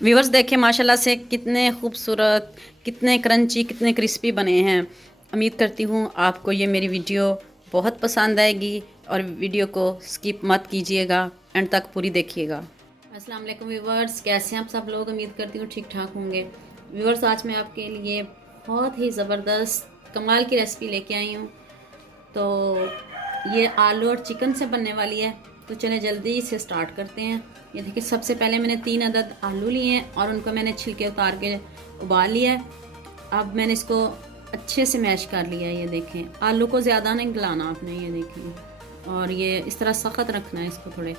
Viewers देखें माशाल्लाह से कितने खूबसूरत, कितने क्रंची, कितने क्रिस्पी बने हैं। उम्मीद करती हूँ आपको ये मेरी वीडियो बहुत पसंद आएगी और वीडियो को स्किप मत कीजिएगा, एंड तक पूरी देखिएगा। अस्सलाम वालेकुम व्यूअर्स, कैसे हैं आप सब लोग? उम्मीद करती हूँ ठीक ठाक होंगे। व्यूअर्स आज मैं आपके लिए बहुत ही ज़बरदस्त कमाल की रेसिपी लेके आई हूँ। तो ये आलू और चिकन से बनने वाली है, तो चलें जल्दी से स्टार्ट करते हैं। ये देखिए सबसे पहले मैंने 3 अदद आलू लिए हैं और उनको मैंने छिलके उतार के उबाल लिया है। अब मैंने इसको अच्छे से मैश कर लिया है। ये देखें आलू को ज़्यादा नहीं गलाना आपने, ये देखें, और ये इस तरह सख्त रखना है इसको थोड़े।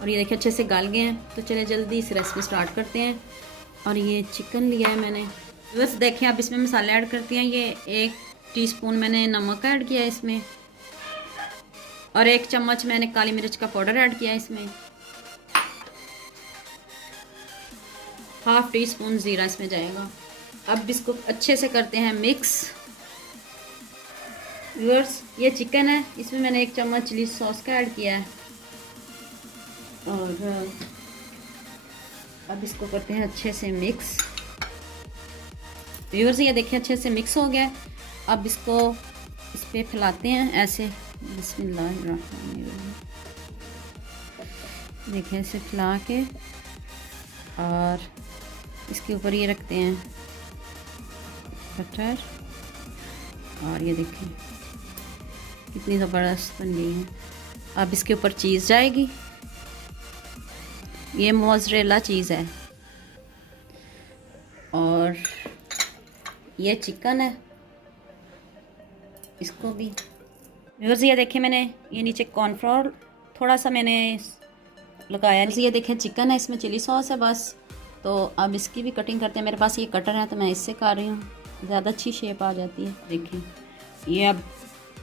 और ये देखिए अच्छे से गल गए हैं। तो चले जल्दी इस रेसिपी स्टार्ट करते हैं। और ये चिकन लिया है मैंने, बस देखें अब इसमें मसाले ऐड करते हैं। ये 1 टीस्पून मैंने नमक ऐड किया है इसमें, और 1 चम्मच मैंने काली मिर्च का पाउडर ऐड किया है इसमें। 1/2 टीस्पून ज़ीरा इसमें जाएगा। अब इसको अच्छे से करते हैं मिक्स। व्यूअर्स ये चिकन है, इसमें मैंने 1 चम्मच चिली सॉस का ऐड किया है। और अब इसको करते हैं अच्छे से मिक्स। व्यूअर्स ये देखिए अच्छे से मिक्स हो गया है। अब इसको इस पे फैलाते हैं ऐसे, बिस्मिल्लाहिर्रहमानिर्रहीम। देखिए ऐसे फैला के और इसके ऊपर ये रखते हैं बटर। और ये देखिए कितनी ज़बरदस्त बन गई है। अब इसके ऊपर चीज़ जाएगी, ये मोज़रेला चीज़ है। और ये चिकन है, इसको भी व्यूअर्स ये देखिए मैंने ये नीचे कॉर्नफ्लोर थोड़ा सा मैंने लगाया। ये देखिए चिकन है, इसमें चिली सॉस है बस। तो अब इसकी भी कटिंग करते हैं। मेरे पास ये कटर है तो मैं इससे कर रही हूँ, ज़्यादा अच्छी शेप आ जाती है। देखिए ये अब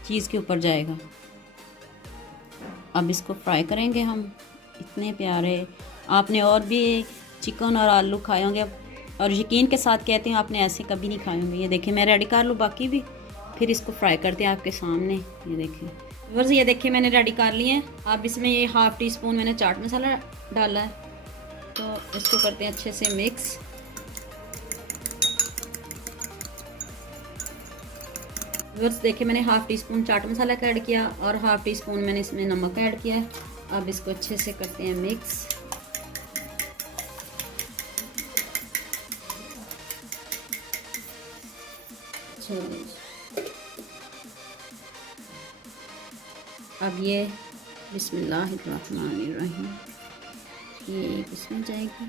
चीज़ के ऊपर जाएगा। अब इसको फ्राई करेंगे हम। इतने प्यारे, आपने और भी चिकन और आलू खाए होंगे और यकीन के साथ कहती हूँ आपने ऐसे कभी नहीं खाए होंगे। ये देखिए मैं रेडी कर लूँ बाकी भी, फिर इसको फ्राई करते हैं आपके सामने। ये देखिए व्यूअर्स ये देखिए मैंने रेडी कर लिए हैं। अब इसमें ये 1/2 टीस्पून मैंने चाट मसाला डाला है। तो इसको करते हैं अच्छे से मिक्स। व्यूअर्स देखिए मैंने 1/2 टीस्पून चाट मसाला का ऐड किया और 1/2 टीस्पून मैंने इसमें नमक ऐड किया है। अब इसको अच्छे से करते हैं मिक्स। अब ये बिस्मिल्लाहिर्रहमानिर्रहीम ये इसमें जाएगी।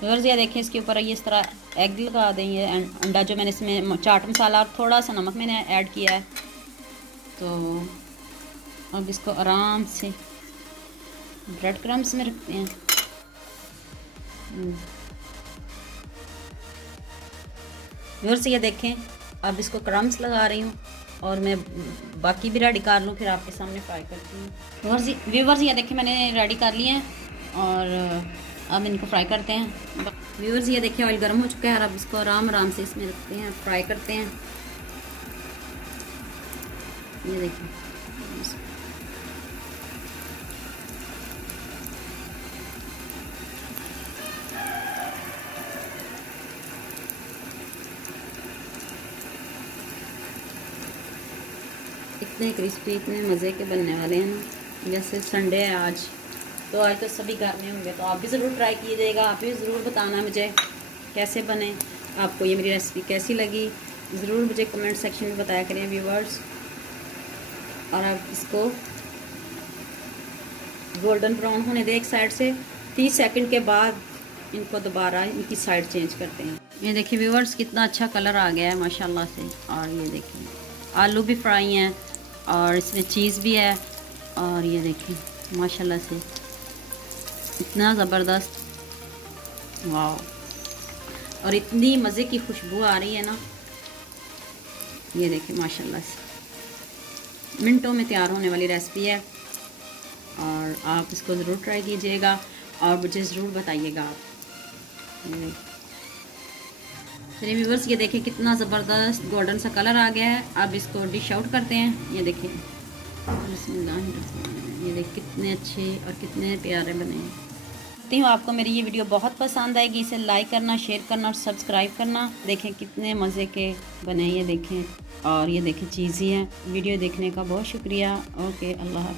व्यूअर्स ये देखें इसके ऊपर ये इस तरह एग लगा देंगे, अंडा जो मैंने इसमें चाट मसाला और थोड़ा सा नमक मैंने ऐड किया है। तो अब इसको आराम से ब्रेड क्रम्स में रखते हैं। व्यूअर्स ये देखें अब इसको क्रम्स लगा रही हूँ और मैं बाकी भी रेडी कर लूँ, फिर आपके सामने फ्राई करती हूँ। व्यूअर्स ये देखें मैंने रेडी कर लिए हैं और अब इनको फ्राई करते हैं। व्यूअर्स ये देखिए ऑयल गर्म हो चुका है और अब इसको आराम आराम से इसमें रखते हैं, फ्राई करते हैं। ये देखिए इतने क्रिस्पी, इतने मज़े के बनने वाले हैं ना। जैसे संडे है आज, तो आज तो सभी घर में होंगे, तो आप भी ज़रूर ट्राई कीजिएगा। आप भी ज़रूर बताना मुझे कैसे बने, आपको ये मेरी रेसिपी कैसी लगी, ज़रूर मुझे कमेंट सेक्शन में बताया करें व्यूअर्स। और आप इसको गोल्डन ब्राउन होने दें एक साइड से। 30 सेकंड के बाद इनको दोबारा इनकी साइड चेंज करते हैं। ये देखिए व्यूअर्स कितना अच्छा कलर आ गया है माशाल्लाह से। और ये देखिए आलू भी फ्राई हैं और इसमें चीज़ भी है। और ये देखिए माशाल्लाह से इतना ज़बरदस्त, वाह, और इतनी मज़े की खुशबू आ रही है ना। ये देखिए माशाल्लाह से मिनटों में तैयार होने वाली रेसिपी है और आप इसको ज़रूर ट्राई कीजिएगा और मुझे ज़रूर बताइएगा आप। चलिए व्यूअर्स ये देखिए कितना ज़बरदस्त गोल्डन सा कलर आ गया है। अब इसको डिश आउट करते हैं। ये देखिए बिस्मिल्लाह, ये देखिए कितने अच्छे और कितने प्यारे बने हैं। समझती हूँ आपको मेरी ये वीडियो बहुत पसंद आएगी। इसे लाइक करना, शेयर करना और सब्सक्राइब करना। देखें कितने मज़े के बने, ये देखें, और ये देखें चीज़ी हैं। वीडियो देखने का बहुत शुक्रिया। ओके, अल्लाह हाफ़िज़।